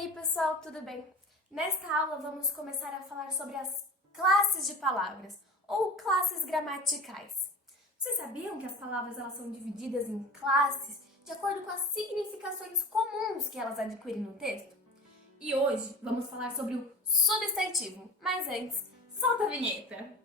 aí, pessoal, tudo bem? Nesta aula vamos começar a falar sobre as classes de palavras ou classes gramaticais. Vocês sabiam que as palavras elas são divididas em classes de acordo com as significações comuns que elas adquirem no texto? E hoje vamos falar sobre o substantivo, mas antes, solta a vinheta!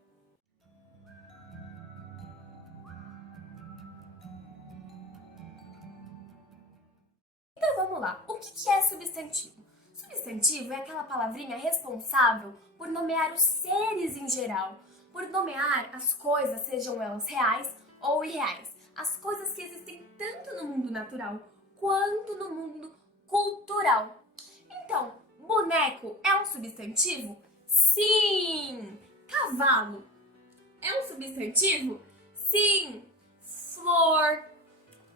Então vamos lá, o que é substantivo? Substantivo é aquela palavrinha responsável por nomear os seres em geral, por nomear as coisas, sejam elas reais ou irreais, as coisas que existem tanto no mundo natural quanto no mundo cultural. Então, boneco é um substantivo? Sim! Cavalo é um substantivo? Sim! Flor,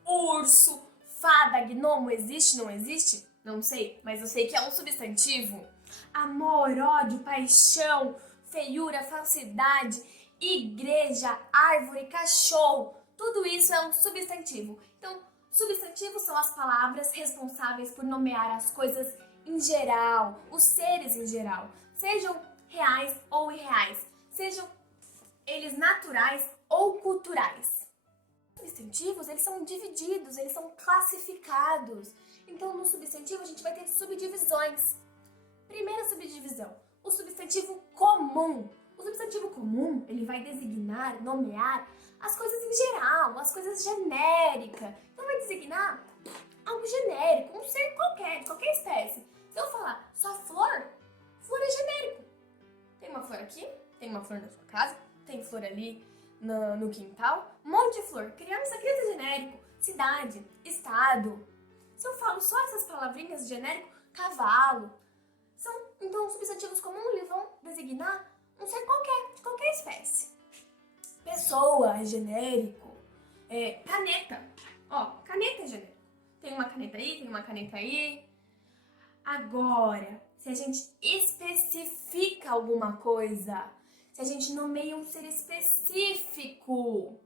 urso, fada, gnomo, existe, não existe? Não sei, mas eu sei que é um substantivo. Amor, ódio, paixão, feiura, falsidade, igreja, árvore, cachorro, tudo isso é um substantivo. Então, substantivos são as palavras responsáveis por nomear as coisas em geral, os seres em geral, sejam reais ou irreais, sejam eles naturais ou culturais. Substantivos, eles são divididos, eles são classificados. Então, no substantivo, a gente vai ter subdivisões. Primeira subdivisão, o substantivo comum. O substantivo comum, ele vai designar, nomear as coisas em geral, as coisas genéricas. Então, vai designar algo genérico, um ser qualquer, de qualquer espécie. Se eu falar só flor, flor é genérico. Tem uma flor aqui, tem uma flor na sua casa, tem flor ali no quintal, um monte de flor. Criança, criança genérico, cidade, estado. Se eu falo só essas palavrinhas genérico, cavalo. Então, os substantivos comuns eles vão designar um ser qualquer, de qualquer espécie. Pessoa é genérico. Caneta. Ó, caneta é genérico. Tem uma caneta aí, tem uma caneta aí. Agora, se a gente especifica alguma coisa, se a gente nomeia um ser específico.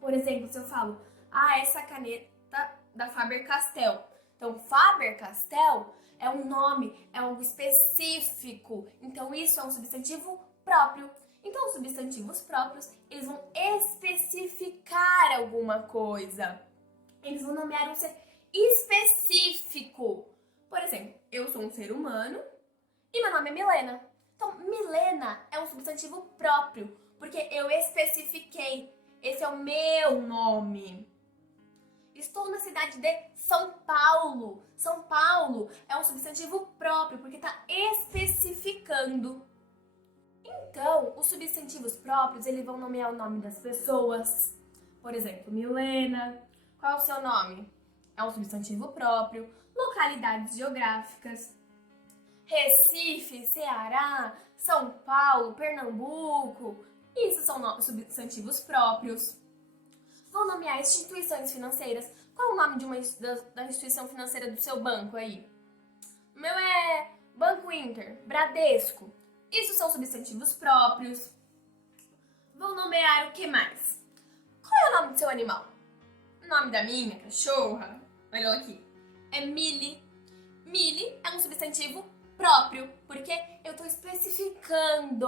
Por exemplo, se eu falo, essa caneta da Faber-Castell. Então, Faber-Castell é um nome, é algo específico. Então, isso é um substantivo próprio. Então, os substantivos próprios, eles vão especificar alguma coisa. Eles vão nomear um ser específico. Por exemplo, eu sou um ser humano e meu nome é Milena. Então, Milena é um substantivo próprio, porque eu especifiquei. Esse é o meu nome. Estou na cidade de São Paulo. São Paulo é um substantivo próprio, porque está especificando. Então, os substantivos próprios, eles vão nomear o nome das pessoas. Por exemplo, Milena. Qual é o seu nome? É um substantivo próprio. Localidades geográficas. Recife, Ceará, São Paulo, Pernambuco. Isso são substantivos próprios. Vou nomear instituições financeiras. Qual é o nome da instituição financeira do seu banco aí? O meu é Banco Inter, Bradesco. Isso são substantivos próprios. Vou nomear o que mais? Qual é o nome do seu animal? O nome da minha cachorra, olha ela aqui, é Millie. Millie é um substantivo próprio, porque eu estou especificando.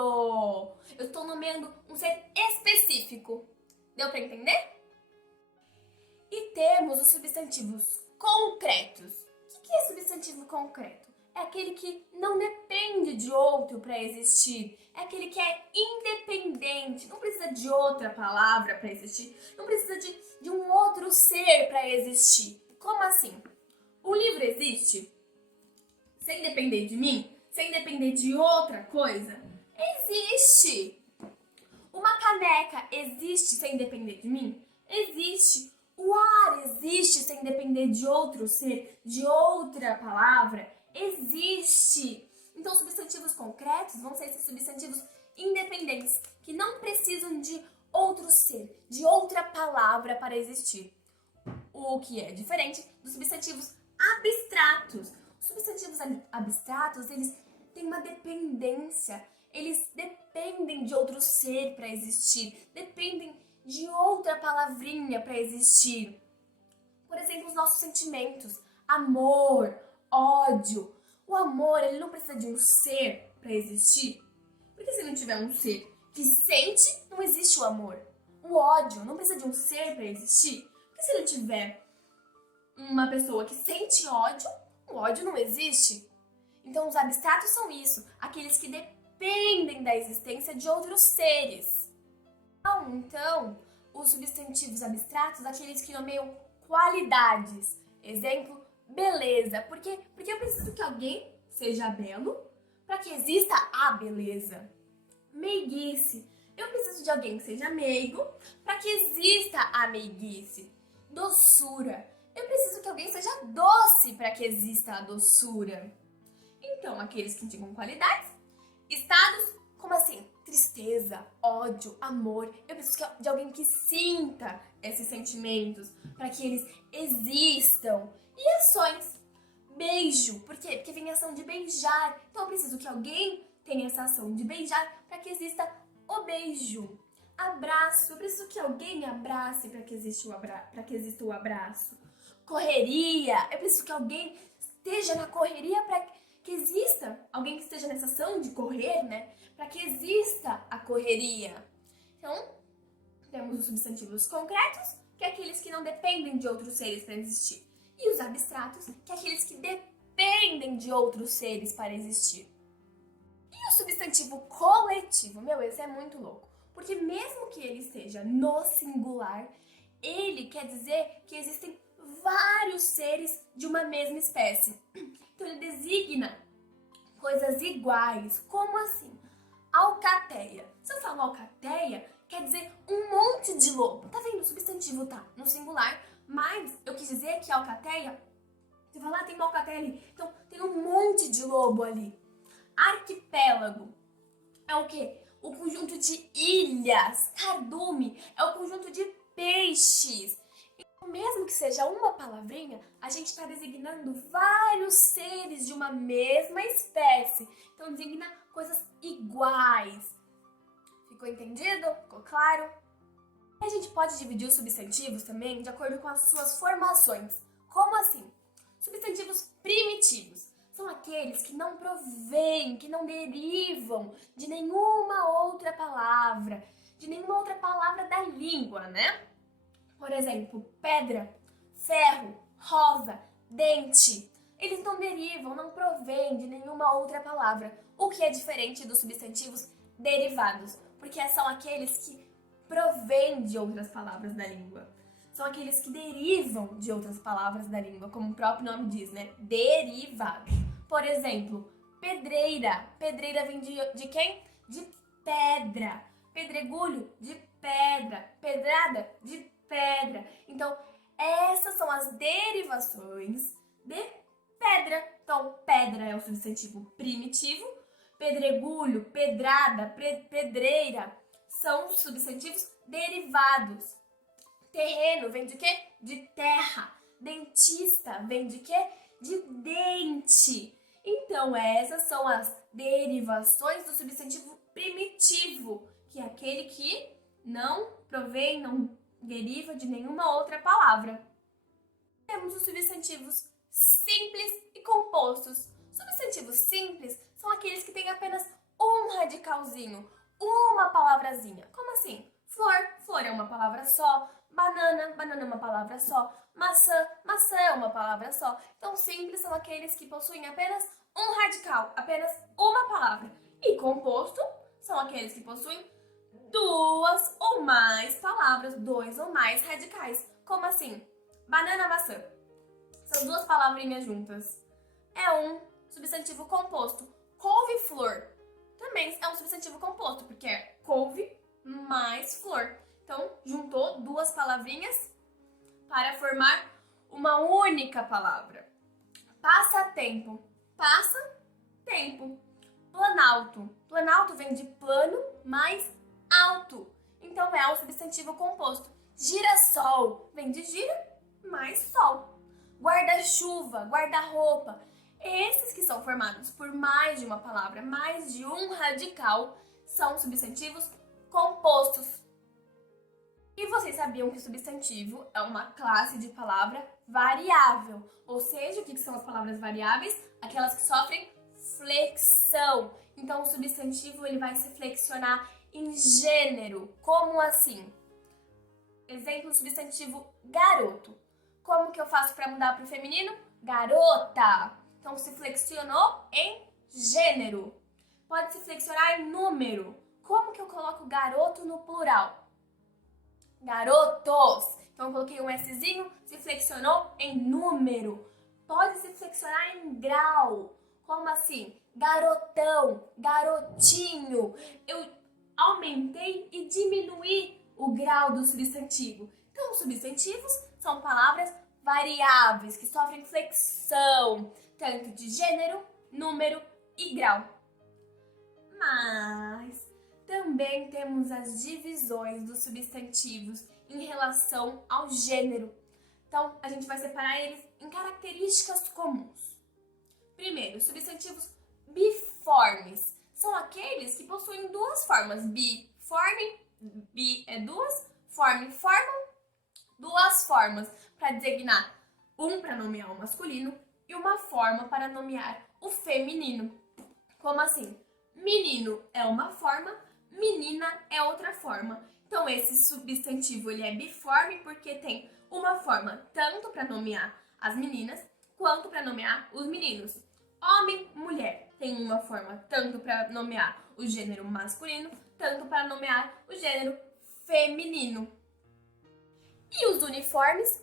Eu estou nomeando um ser específico. Deu para entender? E temos os substantivos concretos. O que é substantivo concreto? É aquele que não depende de outro para existir. É aquele que é independente. Não precisa de outra palavra para existir. Não precisa de um outro ser para existir. Como assim? O livro existe sem depender de mim? Sem depender de outra coisa? Existe! Uma caneca existe sem depender de mim? Existe! O ar existe sem depender de outro ser, de outra palavra? Existe! Então, substantivos concretos vão ser esses substantivos independentes, que não precisam de outro ser, de outra palavra para existir. O que é diferente dos substantivos abstratos. Os substantivos abstratos, eles têm uma dependência. Eles dependem de outro ser para existir, dependem de outra palavrinha para existir. Por exemplo, os nossos sentimentos, amor, ódio. O amor, ele não precisa de um ser para existir. Porque se não tiver um ser que sente, não existe o amor. O ódio não precisa de um ser para existir. Porque se não tiver uma pessoa que sente ódio, o ódio não existe. Então, os abstratos são isso, aqueles que dependem da existência de outros seres. Então, os substantivos abstratos, aqueles que nomeiam qualidades. Exemplo, beleza. Porque eu preciso que alguém seja belo para que exista a beleza. Meiguice. Eu preciso de alguém que seja meigo para que exista a meiguice. Doçura. Eu preciso que alguém seja doce para que exista a doçura. Então, aqueles que indicam qualidades. Estados, como assim? Tristeza, ódio, amor. Eu preciso de alguém que sinta esses sentimentos para que eles existam. E ações. Beijo. Por quê? Porque vem a ação de beijar. Então, eu preciso que alguém tenha essa ação de beijar para que exista o beijo. Abraço. Eu preciso que alguém abrace para que exista o abraço. Correria. Eu preciso que alguém esteja na correria para que exista alguém que esteja nessa ação de correr, né? Para que exista a correria. Então, temos os substantivos concretos, que é aqueles que não dependem de outros seres para existir. E os abstratos, que é aqueles que dependem de outros seres para existir. E o substantivo coletivo, meu, esse é muito louco. Porque mesmo que ele esteja no singular, ele quer dizer que existem vários seres de uma mesma espécie. Então ele designa coisas iguais. Como assim? Alcateia. Se eu falo alcateia, quer dizer um monte de lobo. Tá vendo? O substantivo tá no singular, mas eu quis dizer que a alcateia, você fala, tem uma alcateia ali. Então tem um monte de lobo ali. Arquipélago é o quê? O conjunto de ilhas. Cardume é o conjunto de peixes. Então, mesmo que seja uma palavrinha, a gente está designando vários seres de uma mesma espécie. Então, designa coisas iguais. Ficou entendido? Ficou claro? E a gente pode dividir os substantivos também de acordo com as suas formações. Como assim? Substantivos primitivos são aqueles que não provêm, que não derivam de nenhuma outra palavra da língua, né? Por exemplo, pedra, ferro, rosa, dente. Eles não derivam, não provêm de nenhuma outra palavra, o que é diferente dos substantivos derivados, porque são aqueles que provêm de outras palavras da língua. São aqueles que derivam de outras palavras da língua, como o próprio nome diz, né? Derivados. Por exemplo, pedreira. Pedreira vem de quem? De pedra. Pedregulho, de pedra. Pedrada, de pedra. Então, essas são as derivações de pedra. Então, pedra é o substantivo primitivo. Pedregulho, pedrada, pedreira são substantivos derivados. Terreno vem de quê? De terra. Dentista vem de quê? De dente. Então, essas são as derivações do substantivo primitivo, que é aquele que não provém, não deriva de nenhuma outra palavra. Temos os substantivos simples e compostos. Substantivos simples são aqueles que têm apenas um radicalzinho, uma palavrazinha. Como assim? Flor, flor é uma palavra só. Banana, banana é uma palavra só. Maçã, maçã é uma palavra só. Então, simples são aqueles que possuem apenas um radical, apenas uma palavra. E composto são aqueles que possuem duas ou mais palavras, dois ou mais radicais. Como assim? Banana, maçã. São duas palavrinhas juntas. É um substantivo composto. Couve-flor também é um substantivo composto, porque é couve mais flor. Então, juntou duas palavrinhas para formar uma única palavra. Passatempo. Passa, tempo. Planalto. Planalto vem de plano mais alto. Então, é um substantivo composto. Girassol vem de gira mais sol. Guarda-chuva, guarda-roupa. Esses que são formados por mais de uma palavra, mais de um radical, são substantivos compostos. E vocês sabiam que o substantivo é uma classe de palavra variável? Ou seja, o que são as palavras variáveis? aquelas que sofrem flexão. Então, o substantivo ele vai se flexionar em gênero. Como assim? Exemplo, substantivo garoto. Como que eu faço para mudar para o feminino? Garota. Então, se flexionou em gênero. Pode se flexionar em número. Como que eu coloco garoto no plural? Garotos. Então, eu coloquei um Szinho, se flexionou em número. Pode se flexionar em grau. Como assim? Garotão, garotinho. Eu aumentei e diminuí o grau do substantivo. Então, substantivos são palavras variáveis que sofrem flexão, tanto de gênero, número e grau. Mas também temos as divisões dos substantivos em relação ao gênero. Então, a gente vai separar eles em características comuns. Primeiro, substantivos biformes. São aqueles que possuem duas formas. Biforme, bi é duas, forme, formam duas formas para designar um para nomear o masculino e uma forma para nomear o feminino. Como assim? Menino é uma forma, menina é outra forma. Então, esse substantivo ele é biforme porque tem uma forma tanto para nomear as meninas quanto para nomear os meninos. Homem, mulher tem uma forma tanto para nomear o gênero masculino, tanto para nomear o gênero feminino. E os uniformes,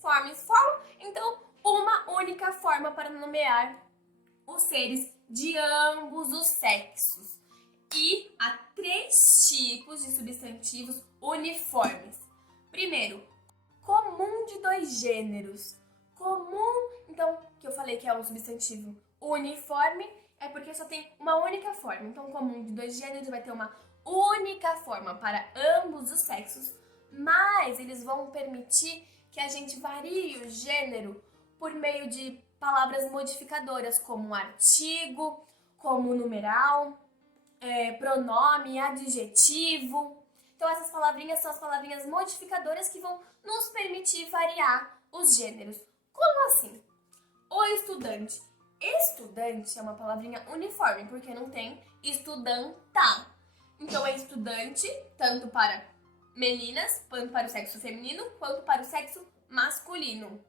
formes, forma, então uma única forma para nomear os seres de ambos os sexos. E há 3 tipos de substantivos uniformes. Primeiro, comum de 2 gêneros. Comum, então, que eu falei que é um substantivo uniforme, é porque só tem uma única forma. Então, comum de 2 gêneros vai ter uma única forma para ambos os sexos, mas eles vão permitir que a gente varie o gênero por meio de palavras modificadoras, como artigo, como numeral, pronome, adjetivo. Então, essas palavrinhas são as palavrinhas modificadoras que vão nos permitir variar os gêneros. Como assim? O estudante. Estudante é uma palavrinha uniforme, porque não tem estudanta. Então, é estudante, tanto para meninas, tanto para o sexo feminino, quanto para o sexo masculino.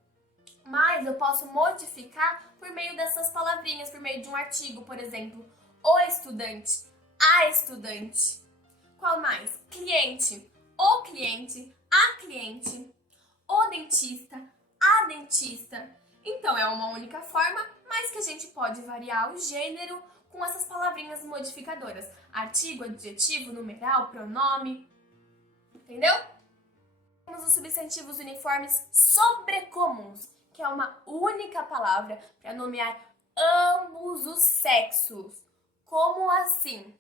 Mas eu posso modificar por meio dessas palavrinhas, por meio de um artigo, por exemplo. O estudante, a estudante. Qual mais? Cliente, o cliente, a cliente. O dentista, a dentista. Então, é uma única forma, mas que a gente pode variar o gênero com essas palavrinhas modificadoras. Artigo, adjetivo, numeral, pronome. Entendeu? Temos os substantivos uniformes sobrecomuns, que é uma única palavra para nomear ambos os sexos. Como assim?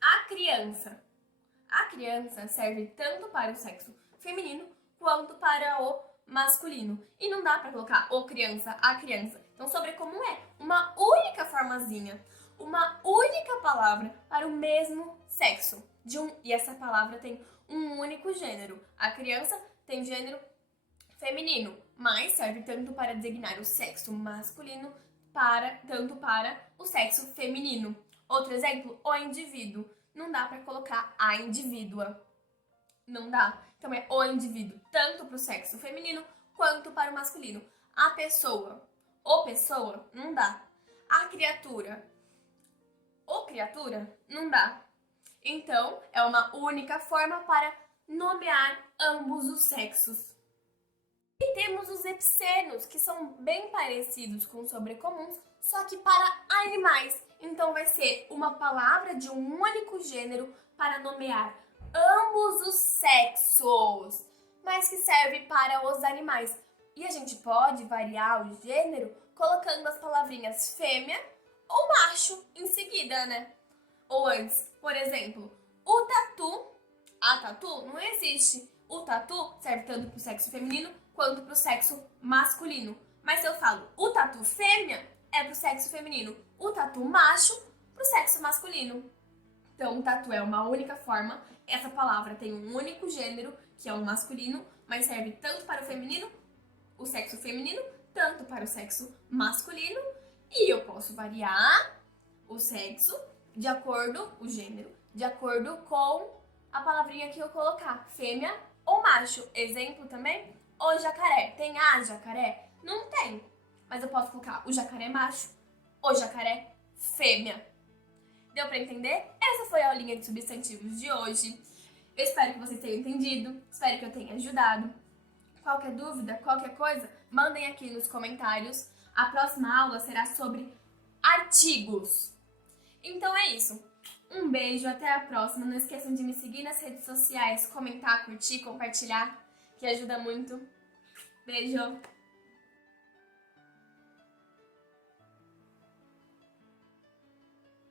A criança. A criança serve tanto para o sexo feminino quanto para o masculino. E não dá para colocar o criança, a criança. Então, sobrecomum é uma única formazinha, uma única palavra para o mesmo sexo. E essa palavra tem um único gênero. A criança tem gênero feminino, mas serve tanto para designar o sexo masculino tanto para o sexo feminino. Outro exemplo, o indivíduo. Não dá para colocar a indivídua. Não dá. Então é o indivíduo, tanto para o sexo feminino quanto para o masculino. A pessoa. O pessoa, não dá. A criatura. O criatura, não dá. Então, é uma única forma para nomear ambos os sexos. E temos os epicenos, que são bem parecidos com os sobrecomuns, só que para animais. Então, vai ser uma palavra de um único gênero para nomear ambos os sexos, mas que serve para os animais. E a gente pode variar o gênero colocando as palavrinhas fêmea ou macho em seguida, né? Ou antes, por exemplo, o tatu, a tatu não existe. O tatu serve tanto para o sexo feminino quanto para o sexo masculino. Mas se eu falo o tatu fêmea, é para o sexo feminino. O tatu macho, para o sexo masculino. Então, o tatu é uma única forma. Essa palavra tem um único gênero, que é o masculino, mas serve tanto para o feminino, o sexo feminino, tanto para o sexo masculino e eu posso variar o sexo de acordo, o gênero, de acordo com a palavrinha que eu colocar, fêmea ou macho. Exemplo também, o jacaré. Tem a jacaré? Não tem. Mas eu posso colocar o jacaré macho, o jacaré fêmea. Deu pra entender? Essa foi a aulinha de substantivos de hoje. Eu espero que vocês tenham entendido, espero que eu tenha ajudado. Qualquer dúvida, qualquer coisa, mandem aqui nos comentários. A próxima aula será sobre artigos. Então é isso. Um beijo, até a próxima. Não esqueçam de me seguir nas redes sociais, comentar, curtir, compartilhar, que ajuda muito. Beijo!